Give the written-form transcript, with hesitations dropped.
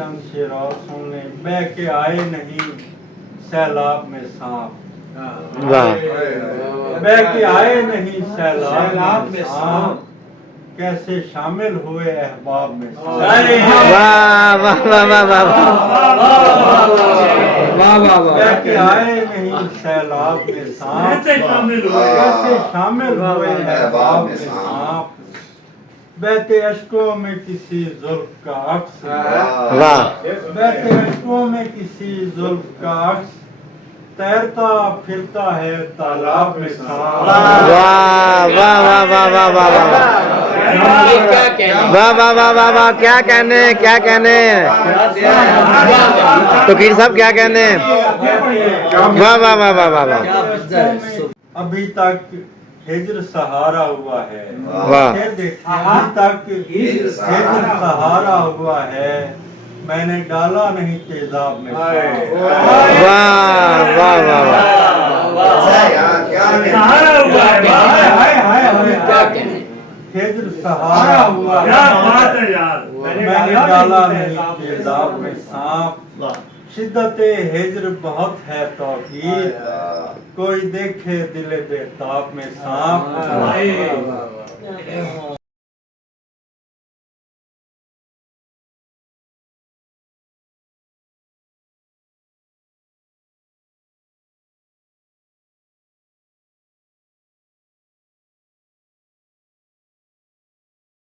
चंद शेर और सुन लें। बह के आए नहीं सैलाब में सांप, वाह बह के आए नहीं सैलाब में सांप, कैसे शामिल हुए अहबाब में सांप। वाह वाह वाह वाह वाह बह के आए नहीं सैलाब में सांप, कैसे शामिल हुए अहबाब में सांप, बहते अश्कों में किसी जुल्फ का अक्स, वाह बहते अश्कों में किसी जुल्फ का अक्स, तैरता फिरता है तालाब में सांप। वाह वाह वाह वाह वाह वाह वाह वाह वाह वाह वाह वाह क्या कहने क्या कहने तो कीर साहब क्या कहने वाह वाह वाह वाह वाह वाह अभी तक हिज्र सहारा हुआ है, वाह फिर देखिए अभी तक हिज्र सहारा हुआ है, मैंने डाला नहीं तेजाब में सांप। वाह वाह वाह वाह सहारा हुआ है। हिज्र सहारा हुआ है, क्या बात है यार। मैंने डाला नहीं तेजाब में सांप। शिद्दत हिज्र बहुत है तौकीर, कोई देखे दिल बेताब में सांप।